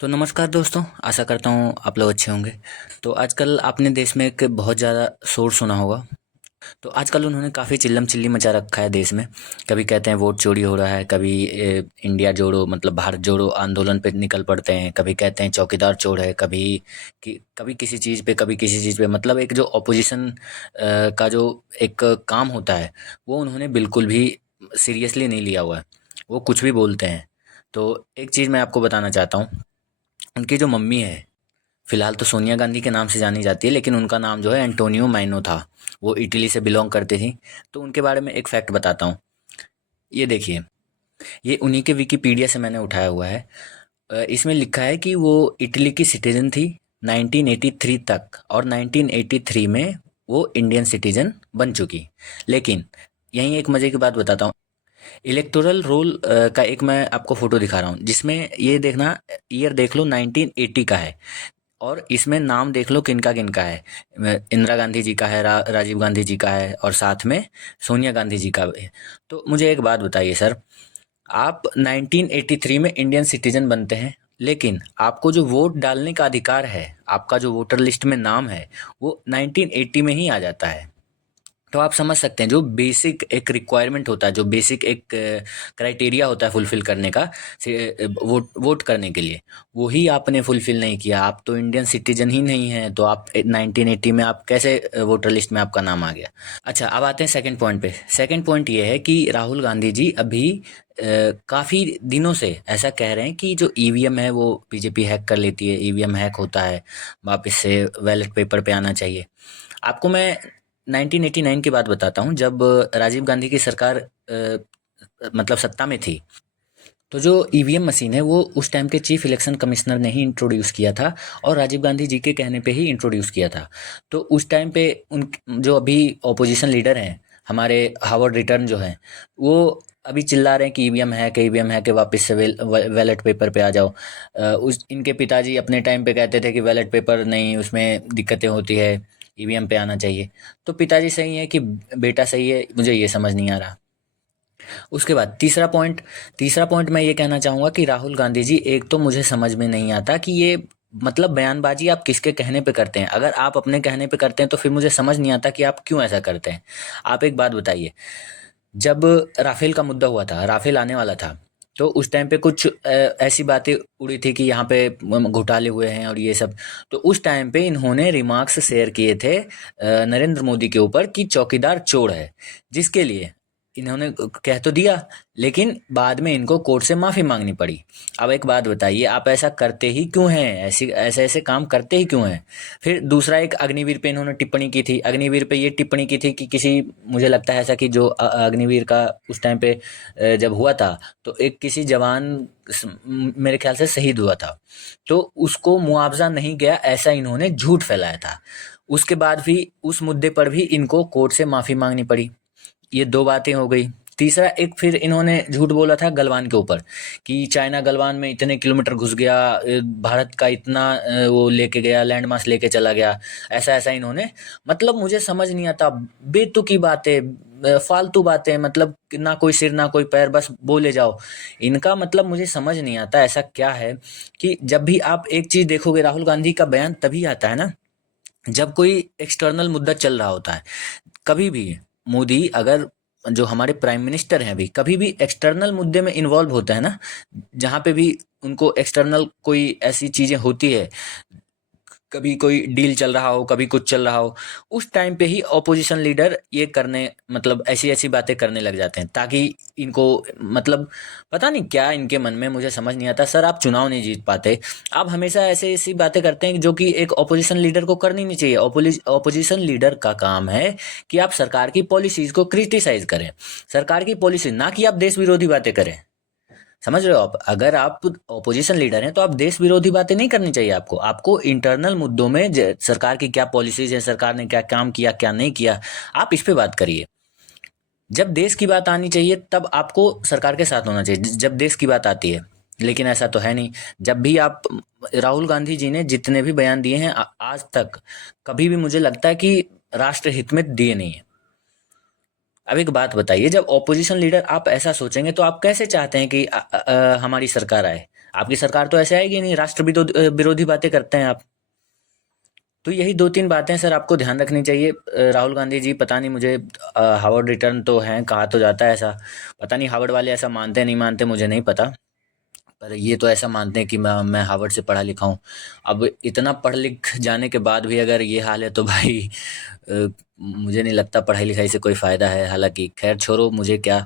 तो नमस्कार दोस्तों, आशा करता हूँ आप लोग अच्छे होंगे। तो आजकल आपने देश में एक बहुत ज़्यादा शोर सुना होगा। तो आजकल उन्होंने काफ़ी चिल्लम चिल्ली मचा रखा है देश में। कभी कहते हैं वोट चोरी हो रहा है, कभी इंडिया जोड़ो मतलब भारत जोड़ो आंदोलन पे निकल पड़ते हैं, कभी कहते हैं चौकीदार चोर है, कभी किसी चीज़ पे, कभी किसी चीज़ पे। मतलब एक जो ऑपोजिशन का जो एक काम होता है, वो उन्होंने बिल्कुल भी सीरियसली नहीं लिया हुआ है। वो कुछ भी बोलते हैं। तो एक चीज़ मैं आपको बताना चाहता हूँ। उनकी जो मम्मी है, फिलहाल तो सोनिया गांधी के नाम से जानी जाती है, लेकिन उनका नाम जो है एंटोनियो माइनो था। वो इटली से बिलोंग करती थी। तो उनके बारे में एक फैक्ट बताता हूँ। ये देखिए, ये उन्हीं के विकिपीडिया से मैंने उठाया हुआ है। इसमें लिखा है कि वो इटली की सिटीजन थी 1983 तक, और 1983 में वो इंडियन सिटीजन बन चुकी। लेकिन यहीं एक मज़े की बात बताता हूँ। इलेक्टोरल रोल का एक मैं आपको फ़ोटो दिखा रहा हूँ, जिसमें ये देखना, ईयर देख लो 1980 का है। और इसमें नाम देख लो किनका किनका है। इंदिरा गांधी जी का है, राजीव गांधी जी का है, और साथ में सोनिया गांधी जी का भी है। तो मुझे एक बात बताइए सर, आप 1983 में इंडियन सिटीजन बनते हैं, लेकिन आपको जो वोट डालने का अधिकार है, आपका जो वोटर लिस्ट में नाम है, वो 1980 में ही आ जाता है। तो आप समझ सकते हैं, जो बेसिक एक रिक्वायरमेंट होता है, जो बेसिक एक क्राइटेरिया होता है फुलफिल करने का, वोट वोट करने के लिए, वही आपने फुलफिल नहीं किया। आप तो इंडियन सिटीजन ही नहीं हैं, तो आप 1980 में आप कैसे वोटर लिस्ट में आपका नाम आ गया। अच्छा, अब आते हैं सेकंड पॉइंट पे। सेकंड पॉइंट ये है कि राहुल गांधी जी अभी काफ़ी दिनों से ऐसा कह रहे हैं कि जो ईवीएम है वो बीजेपी हैक कर लेती है, ईवीएम हैक होता है, वापस से बैलेट पेपर पे आना चाहिए। आपको मैं 1989 की बात बताता हूँ, जब राजीव गांधी की सरकार मतलब सत्ता में थी। तो जो ईवीएम मशीन है वो उस टाइम के चीफ इलेक्शन कमिश्नर ने ही इंट्रोड्यूस किया था, और राजीव गांधी जी के कहने पे ही इंट्रोड्यूस किया था। तो उस टाइम पे उन जो अभी ऑपोजिशन लीडर हैं, हमारे हावर्ड रिटर्न जो हैं, वो अभी चिल्ला रहे हैं कि ईवीएम है कि ईवीएम है कि वापस से बैलेट पेपर पे आ जाओ। उस इनके पिताजी अपने टाइम पे कहते थे कि बैलेट पेपर नहीं, उसमें दिक्कतें होती है, ईवीएम पे आना चाहिए। तो पिताजी सही है कि बेटा सही है, मुझे ये समझ नहीं आ रहा। उसके बाद तीसरा पॉइंट मैं ये कहना चाहूँगा कि राहुल गांधी जी, एक तो मुझे समझ में नहीं आता कि ये मतलब बयानबाजी आप किसके कहने पे करते हैं। अगर आप अपने कहने पे करते हैं तो फिर मुझे समझ नहीं आता कि आप क्यों ऐसा करते हैं। आप एक बात बताइए, जब राफेल का मुद्दा हुआ था, राफेल आने वाला था, तो उस टाइम पे कुछ ऐसी बातें उड़ी थी कि यहाँ पे घोटाले हुए हैं और ये सब। तो उस टाइम पे इन्होंने रिमार्क्स शेयर किए थे नरेंद्र मोदी के ऊपर कि चौकीदार चोर है, जिसके लिए इन्होंने कह तो दिया, लेकिन बाद में इनको कोर्ट से माफ़ी मांगनी पड़ी। अब एक बात बताइए, आप ऐसा करते ही क्यों हैं, ऐसे ऐसे ऐसे काम करते ही क्यों हैं। फिर दूसरा, एक अग्निवीर पे इन्होंने टिप्पणी की थी। अग्निवीर पे ये टिप्पणी की थी कि किसी, मुझे लगता है ऐसा कि जो अग्निवीर का उस टाइम पे जब हुआ था, तो एक किसी जवान मेरे ख्याल से शहीद हुआ था, तो उसको मुआवजा नहीं गया, ऐसा इन्होंने झूठ फैलाया था। उसके बाद भी उस मुद्दे पर भी इनको कोर्ट से माफ़ी मांगनी पड़ी। ये दो बातें हो गई। तीसरा, एक फिर इन्होंने झूठ बोला था गलवान के ऊपर, कि चाइना गलवान में इतने किलोमीटर घुस गया, भारत का इतना वो लेके गया, लैंड मास लेके चला गया। ऐसा ऐसा इन्होंने, मतलब मुझे समझ नहीं आता, बेतुकी बातें, फालतू बातें, मतलब ना कोई सिर ना कोई पैर, बस बोले जाओ। इनका मतलब मुझे समझ नहीं आता ऐसा क्या है कि जब भी आप एक चीज़ देखोगे, राहुल गांधी का बयान तभी आता है ना, जब कोई एक्सटर्नल मुद्दा चल रहा होता है। कभी भी मोदी, अगर जो हमारे प्राइम मिनिस्टर हैं अभी, कभी भी एक्सटर्नल मुद्दे में इन्वॉल्व होता है ना, जहाँ पे भी उनको एक्सटर्नल कोई ऐसी चीज़ें होती है, कभी कोई डील चल रहा हो, कभी कुछ चल रहा हो, उस टाइम पे ही ऑपोजिशन लीडर ये करने, मतलब ऐसी ऐसी बातें करने लग जाते हैं, ताकि इनको, मतलब पता नहीं क्या इनके मन में, मुझे समझ नहीं आता। सर, आप चुनाव नहीं जीत पाते, आप हमेशा ऐसे ऐसी बातें करते हैं जो कि एक ऑपोजिशन लीडर को करनी नहीं चाहिए। ऑपोजिशन लीडर का काम है कि आप सरकार की पॉलिसीज को क्रिटिसाइज करें, सरकार की पॉलिसी, ना कि आप देश विरोधी बातें करें। समझ रहे हो आप? अगर आप ऑपोजिशन लीडर हैं तो आप देश विरोधी बातें नहीं करनी चाहिए। आपको आपको इंटरनल मुद्दों में सरकार की क्या पॉलिसीज है, सरकार ने क्या काम किया क्या नहीं किया, आप इस पे बात करिए। जब देश की बात आनी चाहिए तब आपको सरकार के साथ होना चाहिए, जब देश की बात आती है। लेकिन ऐसा तो है नहीं। जब भी आप, राहुल गांधी जी ने जितने भी बयान दिए हैं आज तक, कभी भी मुझे लगता है कि राष्ट्र हित में दिए नहीं है। अब एक बात बताइए, जब ऑपोजिशन लीडर आप ऐसा सोचेंगे तो आप कैसे चाहते हैं कि हमारी सरकार आए? आपकी सरकार तो ऐसे आएगी नहीं, राष्ट्र विरोधी बातें करते हैं आप। तो यही 2-3 बातें सर आपको ध्यान रखनी चाहिए। राहुल गांधी जी, पता नहीं मुझे, हार्वर्ड रिटर्न तो हैं, कहा तो जाता है ऐसा। पता नहीं हार्वर्ड वाले ऐसा मानते हैं नहीं मानते, मुझे नहीं पता। पर ये तो ऐसा मानते हैं कि मैं हार्वर्ड से पढ़ा लिखा हूँ। अब इतना पढ़ लिख जाने के बाद भी अगर ये हाल है तो भाई, मुझे नहीं लगता पढ़ाई लिखाई से कोई फ़ायदा है। हालांकि खैर छोड़ो, मुझे क्या।